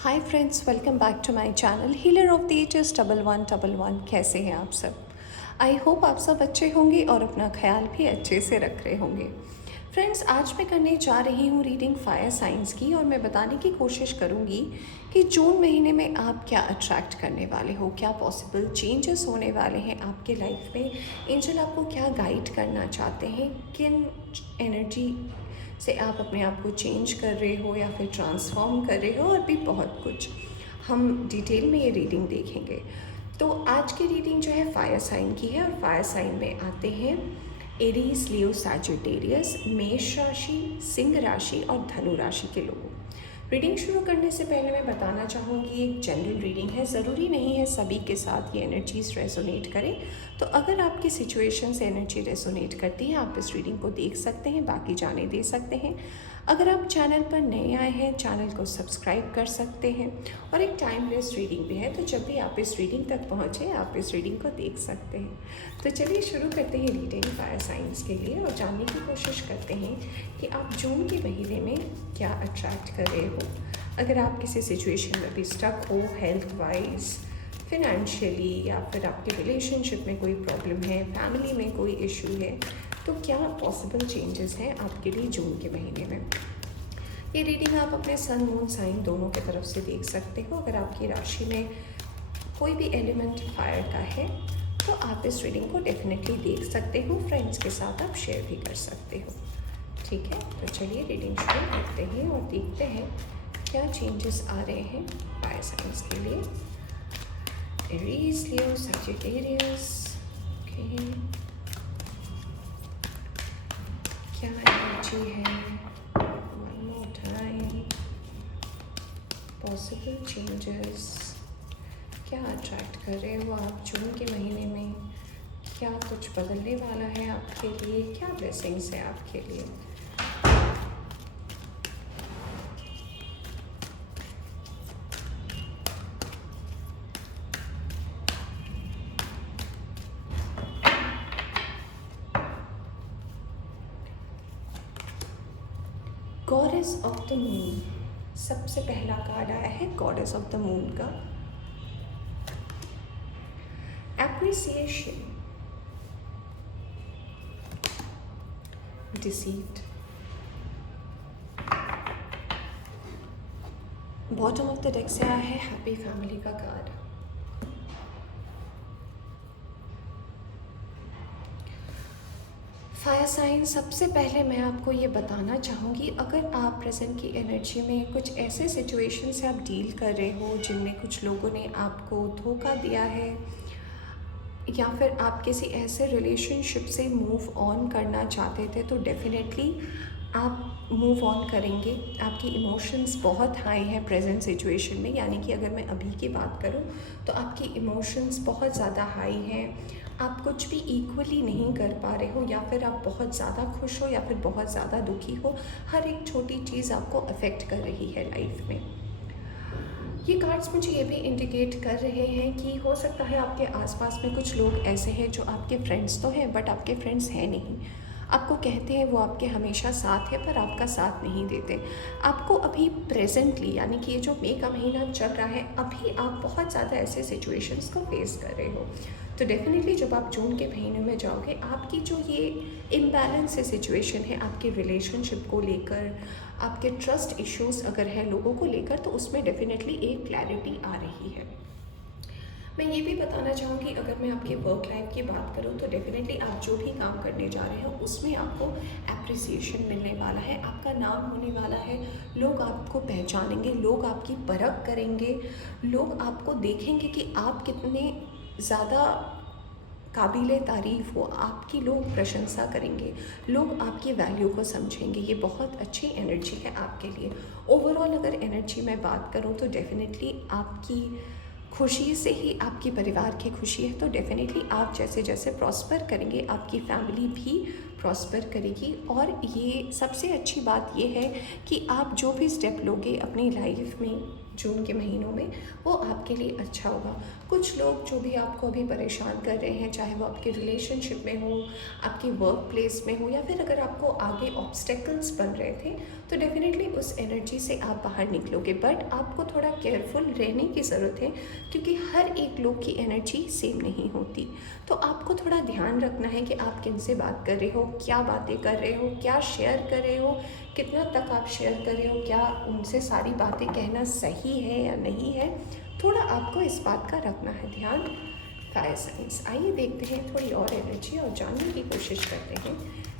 Hi friends, welcome back to my channel healer of the ages 1111। कैसे हैं आप सब? आई होप आप सब अच्छे होंगे और अपना ख्याल भी अच्छे से रख रहे होंगे। फ्रेंड्स, आज मैं करने जा रही हूँ रीडिंग फायर साइंस की, और मैं बताने की कोशिश करूँगी कि जून महीने में आप क्या अट्रैक्ट करने वाले हो, क्या पॉसिबल चेंजेस होने वाले हैं आपके लाइफ में, एंजल आपको क्या गाइड करना चाहते हैं, किन एनर्जी से आप अपने आप को चेंज कर रहे हो या फिर ट्रांसफॉर्म कर रहे हो, और भी बहुत कुछ हम डिटेल में ये रीडिंग देखेंगे। तो आज की रीडिंग जो है फायर साइन की है, और फायर साइन में आते हैं एरीज, लियो, सैजिटेरियस, मेष राशि, सिंह राशि और धनु राशि के लोगों। रीडिंग शुरू करने से पहले मैं बताना चाहूँगी, एक जनरल रीडिंग है, ज़रूरी नहीं है सभी के साथ ये एनर्जीज रेजोनेट करें। तो अगर आपकी सिचुएशन से एनर्जी रेजोनेट करती है, आप इस रीडिंग को देख सकते हैं, बाकी जाने दे सकते हैं। अगर आप चैनल पर नए आए हैं, चैनल को सब्सक्राइब कर सकते हैं। और एक टाइमलेस रीडिंग भी है, तो जब भी आप इस रीडिंग तक पहुँचे, आप इस रीडिंग को देख सकते हैं। तो चलिए शुरू करते हैं रीडिंग फायर साइंस के लिए, और जानने की कोशिश करते हैं कि आप जून के महीने में क्या अट्रैक्ट कर रहे हो। अगर आप किसी सिचुएशन में भी स्टक हो, हेल्थ वाइज, फिनेंशियली, या फिर आपके रिलेशनशिप में कोई प्रॉब्लम है, फैमिली में कोई इशू है, तो क्या पॉसिबल चेंजेस हैं आपके लिए जून के महीने में। ये रीडिंग आप अपने सन, मून, साइन दोनों की तरफ से देख सकते हो। अगर आपकी राशि में कोई भी एलिमेंट फायर का है तो आप इस रीडिंग को डेफिनेटली देख सकते हो। फ्रेंड्स के साथ आप शेयर भी कर सकते हो। ठीक है, तो चलिए रीडिंग शुरू करते हैं और देखते हैं क्या चेंजेस आ रहे हैं फायर साइंस के लिए। एरीज, लियो, सैजिटेरियस, ओके, क्या एनर्जी है, one more time, possible changes, क्या अट्रैक्ट कर रहे हो आप जून के महीने में, क्या कुछ बदलने वाला है आपके लिए, क्या ब्लेसिंग्स है आपके लिए। गॉडेस ऑफ द मून, सबसे पहला कार्ड आया है गॉडेस ऑफ द मून का। Appreciation, deceit, bottom of the deck से आया है हैप्पी फैमिली का कार्ड। फायर साइन, सबसे पहले मैं आपको ये बताना चाहूँगी, अगर आप प्रेजेंट की एनर्जी में कुछ ऐसे सिचुएशन से आप डील कर रहे हो जिनमें कुछ लोगों ने आपको धोखा दिया है, या फिर आप किसी ऐसे रिलेशनशिप से मूव ऑन करना चाहते थे, तो डेफिनेटली आप मूव ऑन करेंगे। आपकी इमोशंस बहुत हाई हैं प्रेजेंट सिचुएशन में, यानी कि अगर मैं अभी की बात करूं तो आपकी इमोशंस बहुत ज़्यादा हाई हैं। आप कुछ भी इक्वली नहीं कर पा रहे हो, या फिर आप बहुत ज़्यादा खुश हो या फिर बहुत ज़्यादा दुखी हो। हर एक छोटी चीज़ आपको अफेक्ट कर रही है लाइफ में। ये कार्ड्स मुझे ये भी इंडिकेट कर रहे हैं कि हो सकता है आपके आसपास में कुछ लोग ऐसे हैं जो आपके फ्रेंड्स तो हैं, बट आपके फ्रेंड्स हैं नहीं। आपको कहते हैं वो आपके हमेशा साथ है, पर आपका साथ नहीं देते। आपको अभी प्रेजेंटली, यानी कि ये जो मई का महीना चल रहा है, अभी आप बहुत ज़्यादा ऐसे सिचुएशंस को फेस कर रहे हो। तो डेफिनेटली जब आप जून के महीने में जाओगे, आपकी जो ये इम्बैलेंस है, सिचुएशन है आपके रिलेशनशिप को लेकर, आपके ट्रस्ट इश्यूज अगर है लोगों को लेकर, तो उसमें डेफिनेटली एक क्लैरिटी आ रही है। मैं ये भी बताना चाहूँगी, अगर मैं आपके वर्क लाइफ की बात करूँ तो डेफिनेटली आप जो भी काम करने जा रहे हो उसमें आपको एप्रिसिएशन मिलने वाला है, आपका नाम होने वाला है, लोग आपको पहचानेंगे, लोग आपकी परख करेंगे, लोग आपको देखेंगे कि आप कितने ज़्यादा काबिले तारीफ़ हो, आपकी लोग प्रशंसा करेंगे, लोग आपकी वैल्यू को समझेंगे। ये बहुत अच्छी एनर्जी है आपके लिए। ओवरऑल अगर एनर्जी में बात करूँ तो डेफिनेटली आपकी खुशी से ही आपके परिवार की खुशी है, तो डेफिनेटली आप जैसे जैसे प्रॉस्पर करेंगे, आपकी फैमिली भी प्रॉस्पर करेगी। और ये सबसे अच्छी बात ये है कि आप जो भी स्टेप लोगे अपनी लाइफ में जून के महीनों में, वो आपके लिए अच्छा होगा। कुछ लोग जो भी आपको अभी परेशान कर रहे हैं, चाहे वो आपके रिलेशनशिप में हो, आपकी वर्क प्लेस में हो, या फिर अगर आपको आगे ऑब्स्टेकल्स बन रहे थे, तो डेफिनेटली उस एनर्जी से आप बाहर निकलोगे। बट आपको थोड़ा केयरफुल रहने की ज़रूरत है, क्योंकि हर एक लोग की एनर्जी सेम नहीं होती। तो आपको थोड़ा ध्यान रखना है कि आप किन से बात कर रहे हो, क्या बातें कर रहे हो, क्या शेयर कर रहे हो, कितना तक आप शेयर कर रहे हो, क्या उनसे सारी बातें कहना सही है या नहीं है। थोड़ा आपको इस बात का रखना है ध्यान। फायर साइंस, आइए देखते हैं थोड़ी और एनर्जी और जानने की कोशिश करते हैं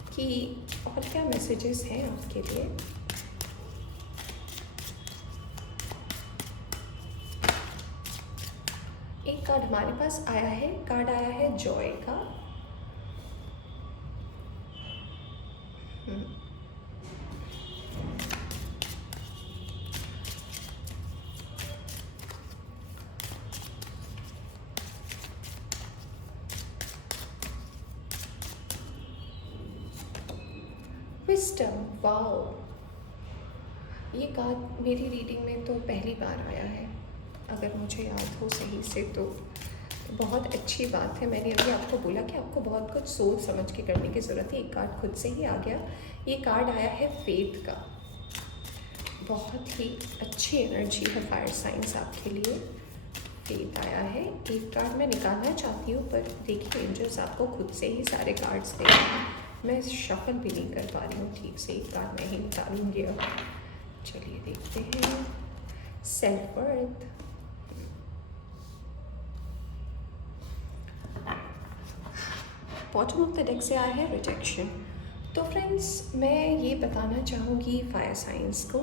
कि और क्या मैसेजेस हैं आपके लिए। एक कार्ड हमारे पास आया है, कार्ड आया है जॉय का। विस्डम, वाओ, ये कार्ड मेरी रीडिंग में तो पहली बार आया है, अगर मुझे याद हो सही से तो बहुत अच्छी बात है। मैंने अभी आपको बोला कि आपको बहुत कुछ सोच समझ के करने की ज़रूरत है। एक कार्ड खुद से ही आ गया। ये कार्ड आया है फेथ का। बहुत ही अच्छी एनर्जी है फायर साइंस आपके लिए। फेथ आया है। एक कार्ड मैं निकालना चाहती हूँ, पर देखिए एंजल्स आपको खुद से ही सारे कार्ड्स दे रहे हैं। मैं शफल भी नहीं कर पा रही हूँ ठीक से, एक कार्ड मैं ही निकालूंगी अब। चलिए देखते हैं। Self worth, bottom of the deck से आया है रिजेक्शन। तो फ्रेंड्स, मैं ये बताना चाहूँगी फायर साइंस को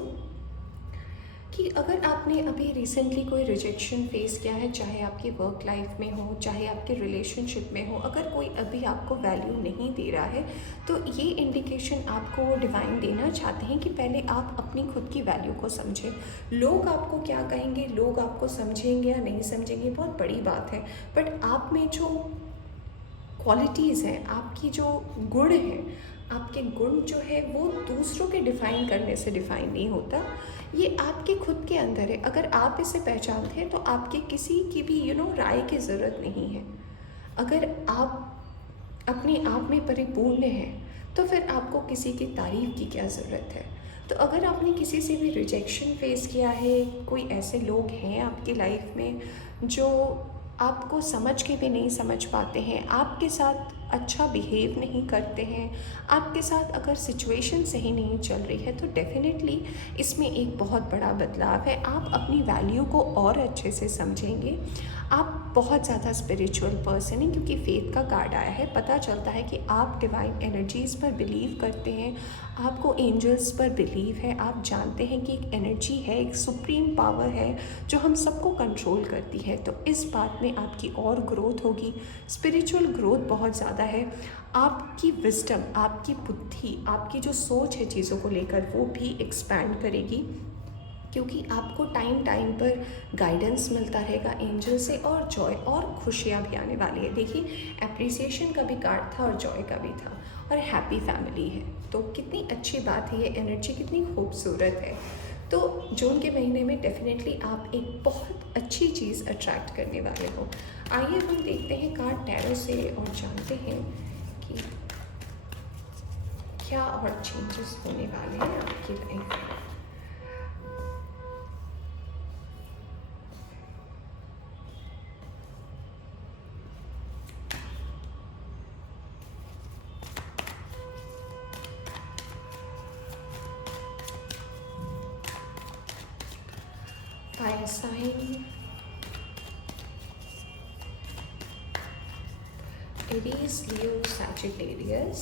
कि अगर आपने अभी रिसेंटली कोई रिजेक्शन फेस किया है, चाहे आपकी वर्क लाइफ में हो, चाहे आपके रिलेशनशिप में हो, अगर कोई अभी आपको वैल्यू नहीं दे रहा है, तो ये इंडिकेशन आपको डिवाइन देना चाहते हैं कि पहले आप अपनी खुद की वैल्यू को समझें। लोग आपको क्या कहेंगे, लोग आपको समझेंगे या नहीं समझेंगे, बहुत बड़ी बात है। बट आप में जो क्वालिटीज़ हैं, आपकी जो गुण हैं, आपके गुण जो है वो दूसरों के डिफ़ाइन करने से डिफ़ाइन नहीं होता। ये आपके खुद के अंदर है। अगर आप इसे पहचानते हैं तो आपके किसी की भी राय की ज़रूरत नहीं है। अगर आप अपने आप में परिपूर्ण हैं, तो फिर आपको किसी की तारीफ़ की क्या ज़रूरत है। तो अगर आपने किसी से भी रिजेक्शन फेस किया है, कोई ऐसे लोग हैं आपकी लाइफ में जो आपको समझ के भी नहीं समझ पाते हैं, आपके साथ अच्छा बिहेव नहीं करते हैं, आपके साथ अगर सिचुएशन सही नहीं चल रही है, तो डेफिनेटली इसमें एक बहुत बड़ा बदलाव है। आप अपनी वैल्यू को और अच्छे से समझेंगे। आप बहुत ज़्यादा स्पिरिचुअल पर्सन हैं, क्योंकि फेथ का कार्ड आया है। पता चलता है कि आप डिवाइन एनर्जीज़ पर बिलीव करते हैं, आपको एंजल्स पर बिलीव है। आप जानते हैं कि एक एनर्जी है, एक सुप्रीम पावर है जो हम सबको कंट्रोल करती है। तो इस बात में आपकी और ग्रोथ होगी। स्पिरिचुअल ग्रोथ बहुत ज़्यादा है। आपकी विजडम, आपकी बुद्धि, आपकी जो सोच है चीज़ों को लेकर, वो भी एक्सपैंड करेगी, क्योंकि आपको टाइम टाइम पर गाइडेंस मिलता रहेगा एंजल से। और जॉय और खुशियाँ भी आने वाली है। देखिए, एप्रिसिएशन का भी कार्ड था और जॉय का भी था, और हैप्पी फैमिली है। तो कितनी अच्छी बात है, ये एनर्जी कितनी खूबसूरत है। तो जून के महीने में डेफिनेटली आप एक बहुत अच्छी चीज़ अट्रैक्ट करने वाले हो। आइए हम देखते हैं कार्ड टैरो से और जानते हैं कि क्या और चेंजेस होने वाले हैं आपकी लाइफ में। Fire sign, Aries, Leo, Sagittarius,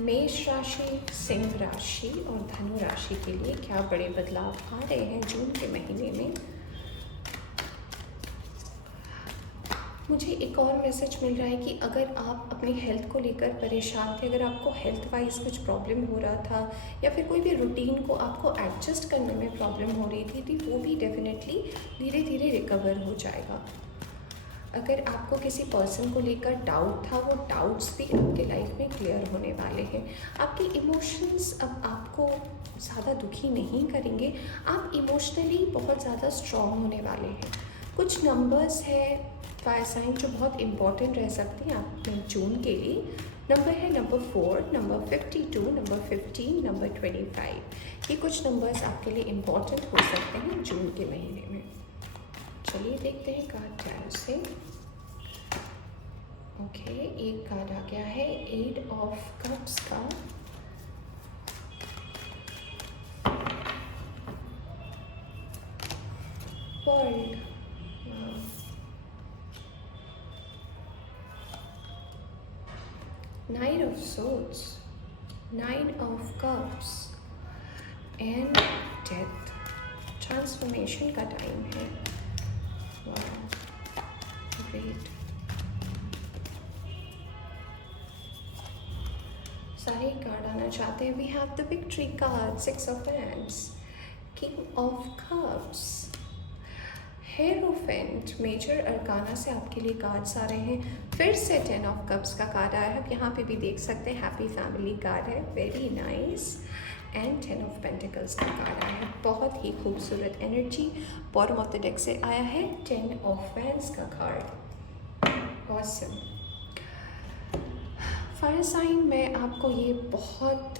मेष राशि, सिंह राशि और धनु राशि के लिए क्या बड़े बदलाव आ रहे हैं जून के महीने में। मुझे एक और मैसेज मिल रहा है कि अगर आप अपनी हेल्थ को लेकर परेशान थे, अगर आपको हेल्थ वाइज कुछ प्रॉब्लम हो रहा था, या फिर कोई भी रूटीन को आपको एडजस्ट करने में प्रॉब्लम हो रही थी, तो वो भी डेफिनेटली धीरे धीरे रिकवर हो जाएगा। अगर आपको किसी पर्सन को लेकर डाउट था, वो डाउट्स भी आपके लाइफ में क्लियर होने वाले हैं। आपके इमोशंस अब आपको ज़्यादा दुखी नहीं करेंगे, आप इमोशनली बहुत ज़्यादा स्ट्रॉन्ग होने वाले हैं। कुछ नंबर्स हैं फायर साइन जो बहुत इम्पॉर्टेंट रह सकते हैं आपके जून के लिए। नंबर है नंबर 4, नंबर 52, नंबर 15, नंबर 25। ये कुछ नंबर्स आपके लिए इम्पॉर्टेंट हो सकते हैं जून के महीने में। चलिए देखते हैं कार्ड टैरो से। ओके, एक कार्ड आ गया है 8 ऑफ कप्स का। World, nine of swords, 9 of cups and death. Transformation का टाइम है। वाह, ग्रेट। सारे कार्ड आना चाहते हैं। We have the victory card, 6 of hands, king of cups, hierophant. Major arcana से आपके लिए कार्ड्स आ रहे हैं। फिर से 10 ऑफ कप्स का कार्ड आया है। आप यहाँ पे भी देख सकते हैं, हैप्पी फैमिली कार्ड है, very nice. And 10 of pentacles का कार्ड आया है, बहुत ही खूबसूरत energy. Bottom of the deck से आया है 10 ऑफ वैंड्स का कार्ड, ऑसम। फायर साइन में आपको ये बहुत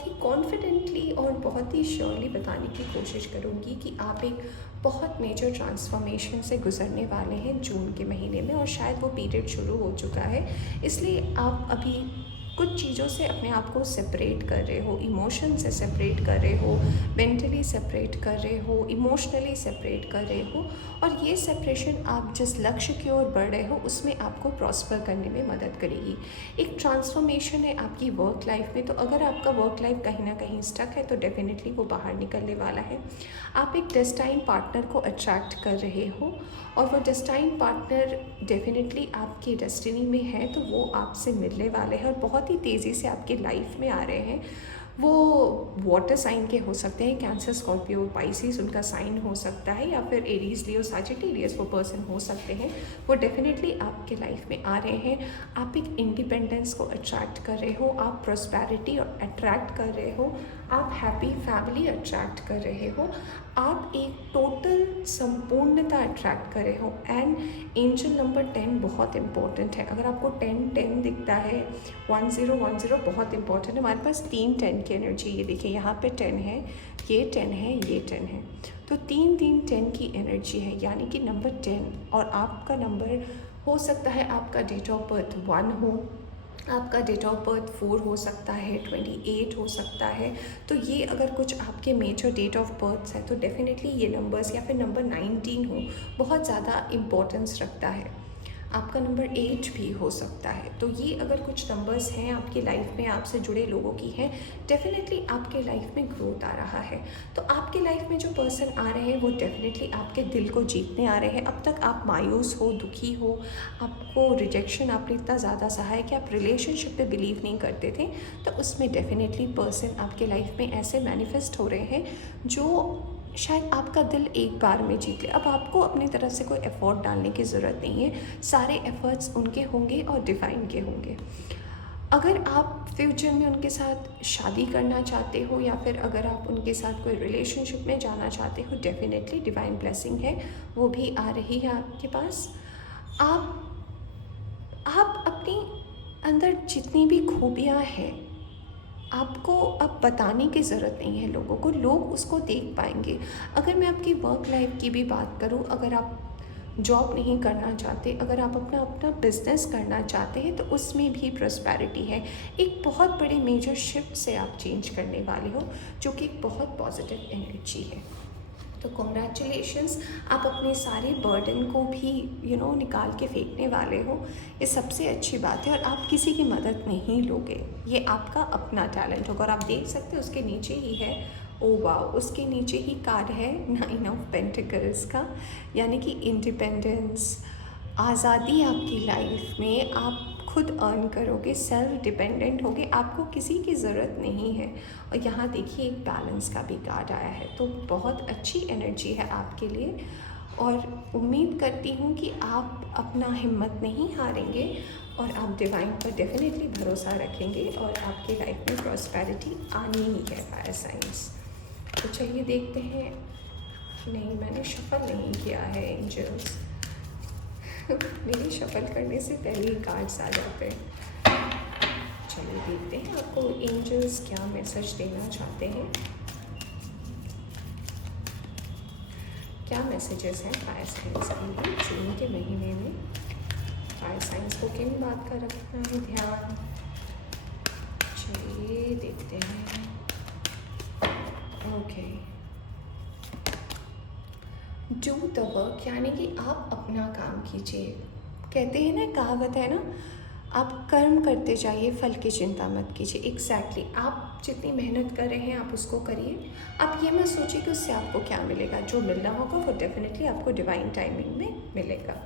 ही कॉन्फिडेंटली और बहुत ही श्योरली बताने की कोशिश करूँगी कि आप एक बहुत मेजर ट्रांसफॉर्मेशन से गुजरने वाले हैं जून के महीने में, और शायद वो पीरियड शुरू हो चुका है। इसलिए आप अभी कुछ चीज़ों से अपने आप को सेपरेट कर रहे हो, इमोशन से सेपरेट कर रहे हो, मेंटली सेपरेट कर रहे हो, इमोशनली सेपरेट कर रहे हो। और ये सेपरेशन आप जिस लक्ष्य की ओर बढ़ रहे हो उसमें आपको प्रॉस्पर करने में मदद करेगी। एक ट्रांसफॉर्मेशन है आपकी वर्क लाइफ में। तो अगर आपका वर्क लाइफ कहीं ना कहीं स्टक है तो डेफिनेटली वो बाहर निकलने वाला है। आप एक डेस्टाइन पार्टनर को अट्रैक्ट कर रहे हो, और वो डेस्टाइन पार्टनर डेफिनेटली आपकी डेस्टिनी में है, तो वो आपसे मिलने वाले हैं और बहुत ही तेज़ी से आपकी लाइफ में आ रहे हैं। वो वाटर साइन के हो सकते हैं, कैंसर, स्कॉर्पियो, पाइसिस उनका साइन हो सकता है, या फिर एरीज, लियो, सजिटेरियस वो पर्सन हो सकते हैं। वो डेफिनेटली आपके लाइफ में आ रहे हैं। आप एक इंडिपेंडेंस को अट्रैक्ट कर रहे हो, आप प्रॉस्पेरिटी अट्रैक्ट कर रहे हो, आप हैप्पी फैमिली अट्रैक्ट कर रहे हो, आप एक टोटल संपूर्णता अट्रैक्ट कर रहे हो। एंड एंजल नंबर 10 बहुत इंपॉर्टेंट है। अगर आपको 10 दिखता है, 1010 बहुत इंपॉर्टेंट है। हमारे पास 3 10 की एनर्जी, ये देखिए यहाँ पे 10 है, ये 10 है, ये 10 है, तो 3 10 की एनर्जी है, यानी कि नंबर 10। और आपका नंबर हो सकता है, आपका डेट ऑफ बर्थ 1 हो, आपका डेट ऑफ बर्थ 4 हो सकता है, 28 हो सकता है। तो ये अगर कुछ आपके मेजर डेट ऑफ बर्थ है तो डेफिनेटली ये नंबर्स, या फिर नंबर 19 हो, बहुत ज़्यादा इम्पोर्टेंस रखता है। आपका नंबर 8 भी हो सकता है। तो ये अगर कुछ नंबर्स हैं आपकी लाइफ में, आपसे जुड़े लोगों की हैं, डेफिनेटली आपके लाइफ में ग्रोथ आ रहा है। तो आपके लाइफ में जो पर्सन आ रहे हैं वो डेफिनेटली आपके दिल को जीतने आ रहे हैं। अब तक आप मायूस हो, दुखी हो, आपको रिजेक्शन आपने इतना ज़्यादा सहा है कि आप रिलेशनशिप पे बिलीव नहीं करते थे, तो उसमें डेफिनेटली पर्सन आपके लाइफ में ऐसे मैनिफेस्ट हो रहे हैं जो शायद आपका दिल एक बार में जीत ले। अब आपको अपनी तरफ से कोई एफर्ट डालने की ज़रूरत नहीं है, सारे एफर्ट्स उनके होंगे और डिवाइन के होंगे। अगर आप फ्यूचर में उनके साथ शादी करना चाहते हो, या फिर अगर आप उनके साथ कोई रिलेशनशिप में जाना चाहते हो, डेफिनेटली डिवाइन ब्लेसिंग है, वो भी आ रही है आपके पास। आप अपनी अंदर जितनी भी खूबियाँ हैं, आपको अब बताने की ज़रूरत नहीं है लोगों को, लोग उसको देख पाएंगे। अगर मैं आपकी वर्क लाइफ की भी बात करूं, अगर आप जॉब नहीं करना चाहते, अगर आप अपना अपना बिजनेस करना चाहते हैं, तो उसमें भी प्रॉस्पेरिटी है। एक बहुत बड़े मेजर शिफ्ट से आप चेंज करने वाले हो, जो कि एक बहुत पॉजिटिव एनर्जी है। तो कॉन्ग्रेचुलेशंस, आप अपने सारे बर्डन को भी निकाल के फेंकने वाले हो। ये सबसे अच्छी बात है, और आप किसी की मदद नहीं लोगे, ये आपका अपना टैलेंट होगा। और आप देख सकते हो उसके नीचे ही है, ओ वाओ, उसके नीचे ही कार्ड है 9 ऑफ पेंटिकल्स का, यानी कि इंडिपेंडेंस, आज़ादी आपकी लाइफ में। आप खुद अर्न करोगे, सेल्फ डिपेंडेंट होगे, आपको किसी की ज़रूरत नहीं है। और यहाँ देखिए एक बैलेंस का भी कार्ड आया है, तो बहुत अच्छी एनर्जी है आपके लिए। और उम्मीद करती हूँ कि आप अपना हिम्मत नहीं हारेंगे और आप डिवाइन पर डेफिनेटली भरोसा रखेंगे और आपके लाइफ में प्रॉस्पेरिटी आनी ही है फायर साइंस। तो चलिए देखते हैं। नहीं, मैंने शफल नहीं किया है एंजल्स। मेरी शफल करने से पहले ही कार्ड्स आ जाते हैं। चलिए देखते हैं आपको एंजल्स क्या मैसेज देना चाहते हैं, क्या मैसेजेस हैं फायर साइंस के लिए जून के महीने में। फायर साइंस को किन बात का रखना है ध्यान, चलिए देखते हैं। ओके, डू द वर्क, यानी कि आप अपना काम कीजिए। कहते हैं ना, कहावत है ना, आप कर्म करते जाइए, फल की चिंता मत कीजिए। एग्जैक्टली आप जितनी मेहनत कर रहे हैं आप उसको करिए। आप ये मत सोचिए कि उससे आपको क्या मिलेगा। जो मिलना होगा वो डेफिनेटली आपको डिवाइन टाइमिंग में मिलेगा।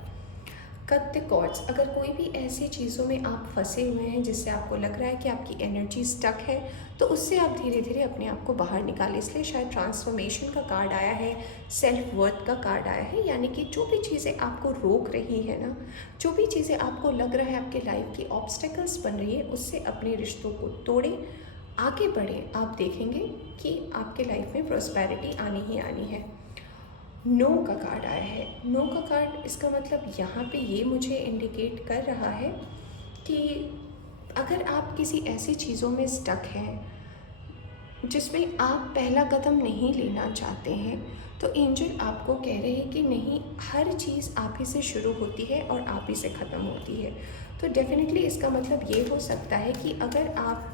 कट द कॉर्ड्स, अगर कोई भी ऐसी चीज़ों में आप फंसे हुए हैं जिससे आपको लग रहा है कि आपकी एनर्जी स्टक है, तो उससे आप धीरे धीरे अपने आप को बाहर निकालें। इसलिए शायद ट्रांसफॉर्मेशन का कार्ड आया है, सेल्फ वर्थ का कार्ड आया है, यानी कि जो भी चीज़ें आपको रोक रही है ना, जो भी चीज़ें आपको लग रहा है आपके लाइफ की ऑब्स्टेकल्स बन रही है, उससे अपने रिश्तों को तोड़ें, आगे बढ़ें। आप देखेंगे कि आपके लाइफ में प्रॉस्पेरिटी आनी ही आनी है। नो का कार्ड आया है। नो का कार्ड, इसका मतलब यहाँ पे ये मुझे इंडिकेट कर रहा है कि अगर आप किसी ऐसी चीज़ों में स्टक हैं जिसमें आप पहला कदम नहीं लेना चाहते हैं, तो एंजल आपको कह रहे हैं कि नहीं, हर चीज़ आप ही से शुरू होती है और आप ही से ख़त्म होती है। तो डेफिनेटली इसका मतलब ये हो सकता है कि अगर आप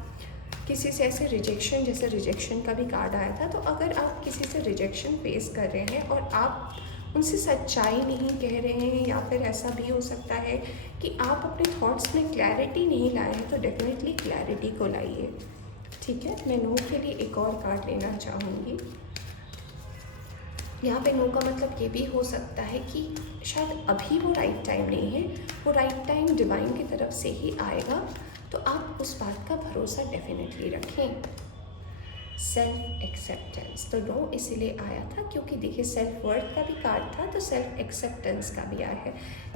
किसी से ऐसे रिजेक्शन, जैसे रिजेक्शन का भी कार्ड आया था, तो अगर आप किसी से रिजेक्शन फेस कर रहे हैं और आप उनसे सच्चाई नहीं कह रहे हैं, या फिर ऐसा भी हो सकता है कि आप अपने थॉट्स में क्लैरिटी नहीं लाए हैं, तो डेफिनेटली क्लैरिटी को लाइए। ठीक है, मैं नो के लिए एक और कार्ड लेना चाहूँगी। यहाँ पे नो का मतलब ये भी हो सकता है कि शायद अभी वो राइट टाइम नहीं है, वो राइट टाइम डिवाइन की तरफ से ही आएगा, तो आप उस बात का भरोसा डेफिनेटली रखें। सेल्फ एक्सेप्टेंस, तो नो इसीलिए आया था क्योंकि देखिए सेल्फ वर्थ का भी कार्ड था, तो सेल्फ एक्सेप्टेंस का भी आया है,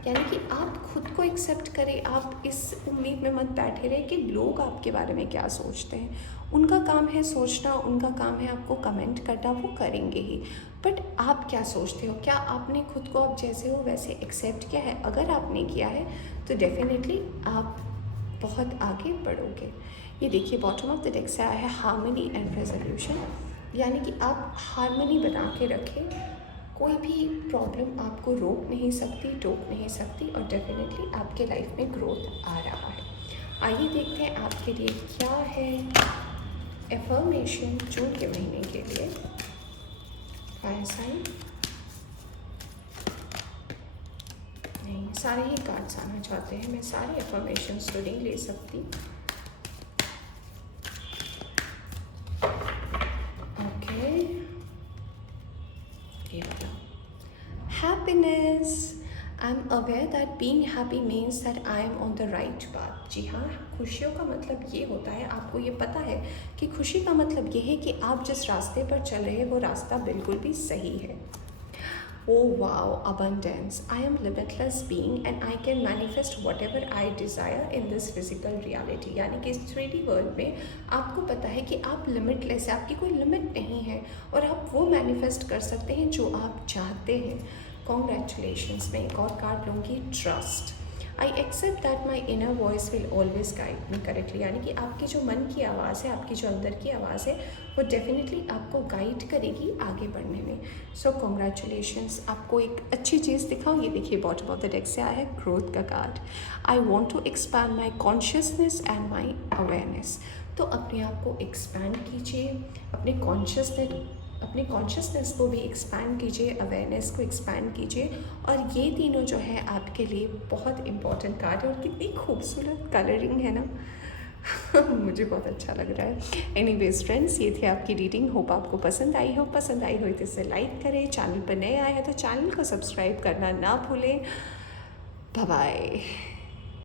यानी कि आप खुद को एक्सेप्ट करें। आप इस उम्मीद में मत बैठे रहे कि लोग आपके बारे में क्या सोचते हैं। उनका काम है सोचना, उनका काम है आपको कमेंट करना, वो करेंगे ही, बट आप क्या सोचते हो? क्या आपने खुद को आप जैसे हो वैसे एक्सेप्ट किया है? अगर आपने किया है तो डेफिनेटली आप बहुत आगे बढ़ोगे। ये देखिए बॉटम ऑफ द डेक से आया है हार्मनी एंड रेजोल्यूशन, यानी कि आप हार्मनी बना के रखें। कोई भी प्रॉब्लम आपको रोक नहीं सकती, टोक नहीं सकती, और डेफिनेटली आपके लाइफ में ग्रोथ आ रहा है। आइए देखते हैं आपके लिए क्या है एफर्मेशन जून के महीने के लिए। फायर साइन, नहीं, सारे ही कार्ड्स आना चाहते हैं, मैं सारे एफर्मेशंस तो नहीं ले सकती। ओके, ये वाला happiness. I am aware that being happy means that I am on the right path. जी हाँ, खुशियों का मतलब ये होता है, आपको ये पता है कि खुशी का मतलब ये है कि आप जिस रास्ते पर चल रहे हैं वो रास्ता बिल्कुल भी सही है। Oh wow, abundance. I am limitless being and I can manifest whatever I desire in this physical reality. यानी कि इस 3D वर्ल्ड में आपको पता है कि आप लिमिटलेस है, आपकी कोई लिमिट नहीं है और आप वो मैनिफेस्ट कर सकते हैं जो आप चाहते हैं। कॉन्ग्रेचुलेशंस। मैं एक और कार्ड लूँगी, trust. I accept that my inner voice will always guide me correctly, यानी कि आपकी जो मन की आवाज़ है, आपकी जो अंदर की आवाज़ है, वो डेफिनेटली आपको गाइड करेगी आगे बढ़ने में। सो कॉन्ग्रेचुलेशंस। आपको एक अच्छी चीज़ दिखाऊँ, ये देखिए बॉटम ऑफ द डेक से आया है ग्रोथ का card. I want to expand my consciousness and my awareness. तो अपने आप को एक्सपैंड कीजिए, अपने कॉन्शियसनेस को भी एक्सपैंड कीजिए, अवेयरनेस को एक्सपैंड कीजिए, और ये तीनों जो है आपके लिए बहुत इंपॉर्टेंट कार्ड है। और कितनी खूबसूरत कलरिंग है ना मुझे बहुत अच्छा लग रहा है। एनीवेज फ्रेंड्स, ये थी आपकी रीडिंग। होप आपको पसंद आई हो। पसंद आई हो तो इसे लाइक करें, चैनल पर नए आए हैं तो चैनल को सब्सक्राइब करना ना भूलें। Bye bye.